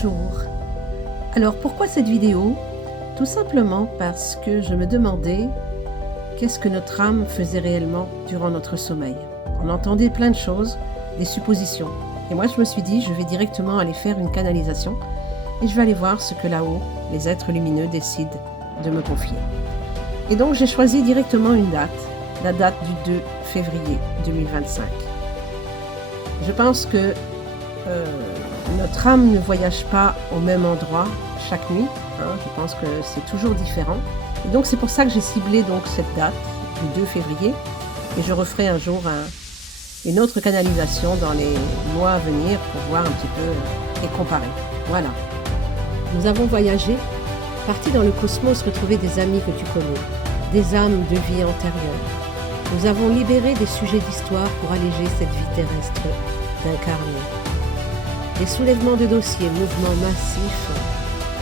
Bonjour. Alors pourquoi cette vidéo? Tout simplement parce que je me demandais qu'est-ce que notre âme faisait réellement durant notre sommeil. On entendait plein de choses, des suppositions. Et moi je me suis dit, je vais directement aller faire une canalisation et je vais aller voir ce que là-haut, les êtres lumineux décident de me confier. Et donc j'ai choisi directement une date, la date du 2 février 2025. Je pense que notre âme ne voyage pas au même endroit chaque nuit. Je pense que c'est toujours différent. Et donc c'est pour ça que j'ai ciblé donc cette date du 2 février. Et je referai un jour une autre canalisation dans les mois à venir pour voir un petit peu et comparer. Voilà. Nous avons voyagé, partis dans le cosmos retrouver des amis que tu connais, des âmes de vie antérieure. Nous avons libéré des sujets d'histoire pour alléger cette vie terrestre d'incarner. Les soulèvements de dossiers, mouvements massifs,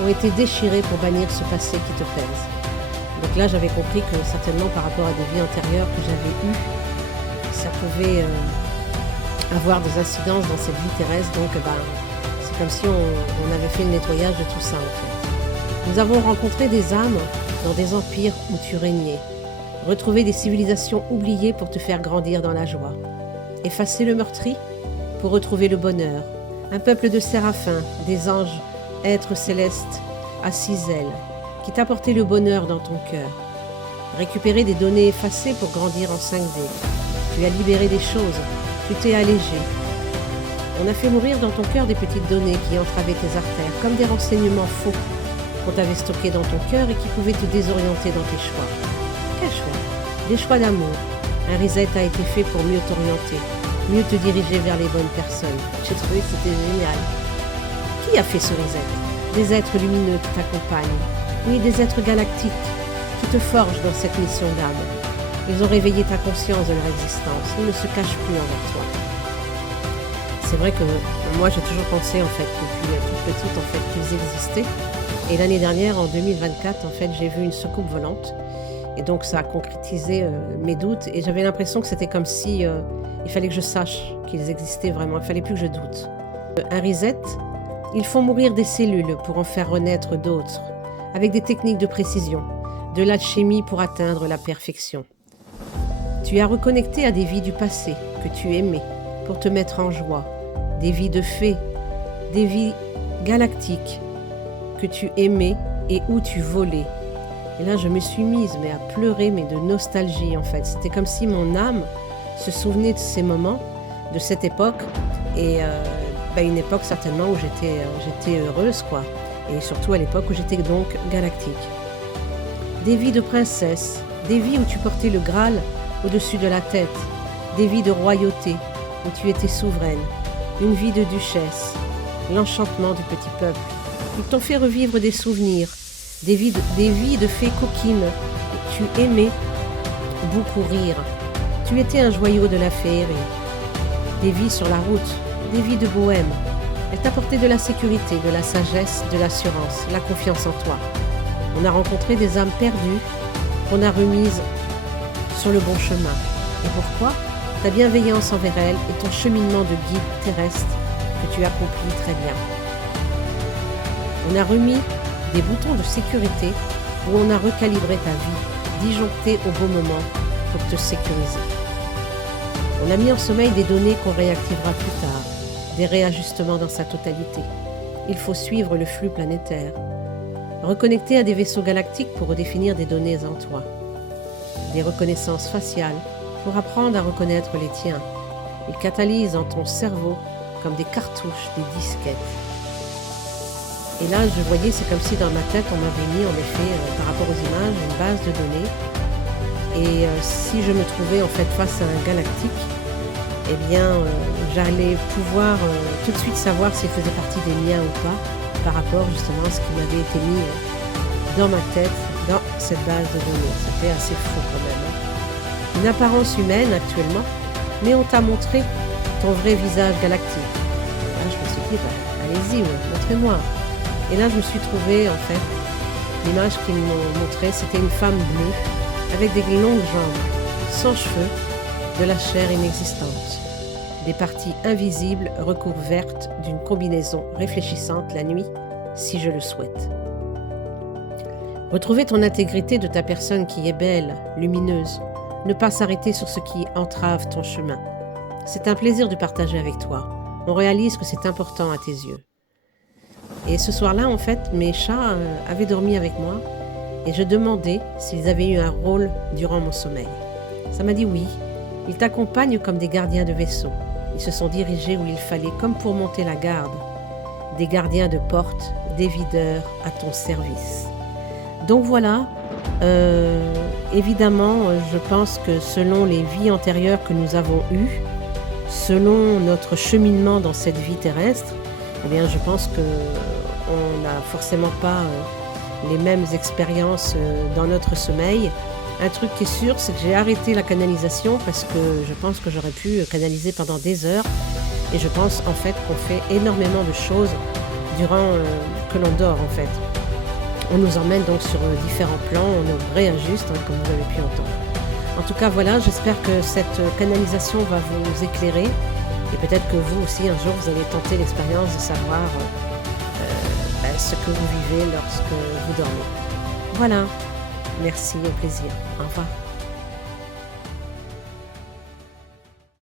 ont été déchirés pour bannir ce passé qui te pèse. Donc là, j'avais compris que certainement par rapport à des vies antérieures que j'avais eues, ça pouvait avoir des incidences dans cette vie terrestre. Donc c'est comme si on avait fait le nettoyage de tout ça en fait. Nous avons rencontré des âmes dans des empires où tu régnais. Retrouver des civilisations oubliées pour te faire grandir dans la joie. Effacer le meurtri pour retrouver le bonheur. Un peuple de séraphins, des anges, êtres célestes à 6 ailes, qui t'apportaient le bonheur dans ton cœur. Récupérer des données effacées pour grandir en 5D. Tu as libéré des choses, tu t'es allégé. On a fait mourir dans ton cœur des petites données qui entravaient tes artères, comme des renseignements faux qu'on t'avait stockés dans ton cœur et qui pouvaient te désorienter dans tes choix. Quel choix? Des choix d'amour. Un reset a été fait pour mieux t'orienter, mieux te diriger vers les bonnes personnes. J'ai trouvé que c'était génial. Qui a fait ce reset? Des êtres lumineux qui t'accompagnent. Oui, des êtres galactiques qui te forgent dans cette mission d'âme. Ils ont réveillé ta conscience de leur existence. Ils ne se cachent plus envers toi. C'est vrai que moi, j'ai toujours pensé, en fait, depuis toute petite, en fait, qu'ils existaient. Et l'année dernière, en 2024, en fait, j'ai vu une soucoupe volante. Et donc, ça a concrétisé mes doutes. Et j'avais l'impression que c'était comme si il fallait que je sache qu'ils existaient vraiment. Il fallait plus que je doute. Un reset, ils font mourir des cellules pour en faire renaître d'autres, avec des techniques de précision, de l'alchimie pour atteindre la perfection. Tu as reconnecté à des vies du passé que tu aimais pour te mettre en joie, des vies de fées, des vies galactiques que tu aimais et où tu volais. Et là, je me suis mise à pleurer, mais de nostalgie en fait. C'était comme si mon âme se souvenait de ces moments, de cette époque, et une époque certainement où j'étais heureuse, quoi. Et surtout à l'époque où j'étais donc galactique. Des vies de princesse, des vies où tu portais le Graal au-dessus de la tête, des vies de royauté où tu étais souveraine, une vie de duchesse, l'enchantement du petit peuple. Ils t'ont fait revivre des souvenirs, des vies de fées coquines. Tu aimais beaucoup rire. Tu étais un joyau de la féerie. Des vies sur la route, des vies de bohème. Elles t'apportaient de la sécurité, de la sagesse, de l'assurance, la confiance en toi. On a rencontré des âmes perdues qu'on a remises sur le bon chemin. Et pourquoi? Ta bienveillance envers elles et ton cheminement de guide terrestre que tu accomplis très bien. On a remis des boutons de sécurité où on a recalibré ta vie, disjoncté au bon moment pour te sécuriser. On a mis en sommeil des données qu'on réactivera plus tard, des réajustements dans sa totalité. Il faut suivre le flux planétaire. Reconnecter à des vaisseaux galactiques pour redéfinir des données en toi. Des reconnaissances faciales pour apprendre à reconnaître les tiens. Ils catalysent en ton cerveau comme des cartouches, des disquettes. Et là, je voyais, c'est comme si dans ma tête, on m'avait mis en effet, par rapport aux images, une base de données. Et si je me trouvais en fait face à un galactique, eh bien, j'allais pouvoir tout de suite savoir s'il faisait partie des miens ou pas, par rapport justement à ce qui m'avait été mis dans ma tête, dans cette base de données. C'était assez fou quand même. Une apparence humaine actuellement, mais on t'a montré ton vrai visage galactique. Et là, je me suis dit, allez-y, montrez-moi. Et là, je me suis trouvée, en fait, l'image qu'ils m'ont montrée, c'était une femme bleue, avec des longues jambes, sans cheveux, de la chair inexistante, des parties invisibles recouvertes d'une combinaison réfléchissante la nuit, si je le souhaite. Retrouver ton intégrité de ta personne qui est belle, lumineuse, ne pas s'arrêter sur ce qui entrave ton chemin. C'est un plaisir de partager avec toi. On réalise que c'est important à tes yeux. Et ce soir-là, en fait, mes chats avaient dormi avec moi et je demandais s'ils avaient eu un rôle durant mon sommeil. Ça m'a dit oui. Ils t'accompagnent comme des gardiens de vaisseau. Ils se sont dirigés où il fallait, comme pour monter la garde. Des gardiens de porte, des videurs à ton service. Donc voilà, évidemment, je pense que selon les vies antérieures que nous avons eues, selon notre cheminement dans cette vie terrestre, eh bien, je pense qu'on n'a forcément pas les mêmes expériences dans notre sommeil. Un truc qui est sûr, c'est que j'ai arrêté la canalisation parce que je pense que j'aurais pu canaliser pendant des heures. Et je pense en fait qu'on fait énormément de choses durant que l'on dort en fait. On nous emmène donc sur différents plans, on nous réajuste, comme vous avez pu entendre. En tout cas, voilà, j'espère que cette canalisation va vous éclairer et peut-être que vous aussi, un jour, vous allez tenter l'expérience de savoir ce que vous vivez lorsque vous dormez. Voilà, merci, au plaisir. Au revoir.